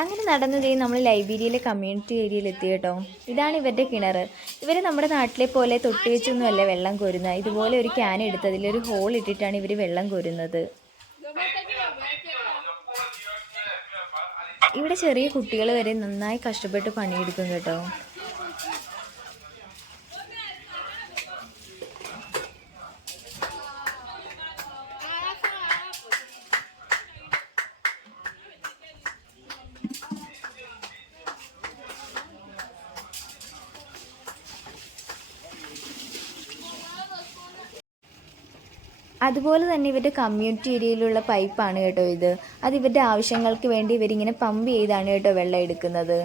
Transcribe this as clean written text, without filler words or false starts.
അങ്ങനെ നടന്നതേ നമ്മൾ ലൈബ്രറിയിലെ കമ്മ്യൂണിറ്റി ഏരിയയിൽ എത്തി കേട്ടോ. ഇതാണ് ഇവരുടെ കിണർ. ഇവർ നമ്മുടെ നാട്ടിലെ പോലെ തൊട്ടി വെച്ചൊന്നുമല്ല വെള്ളം കോരുന്നത്. ഇതുപോലെ ഒരു ക്യാൻ എടുത്ത് അതിലൊരു ഹോൾ ഇട്ടിട്ടാണ് ഇവർ വെള്ളം കോരുന്നത്. ഇവിടെ ചെറിയ കുട്ടികൾ വരെ നന്നായി കഷ്ടപ്പെട്ട് പണിയെടുക്കും കേട്ടോ. അതുപോലെ തന്നെ ഇവരുടെ കമ്മ്യൂണിറ്റി ഏരിയയിലുള്ള പൈപ്പാണ് കേട്ടോ ഇത്. അത് ഇവരുടെ ആവശ്യങ്ങൾക്ക് വേണ്ടി ഇവരിങ്ങനെ പമ്പ് ചെയ്താണ് കേട്ടോ വെള്ളം എടുക്കുന്നത്.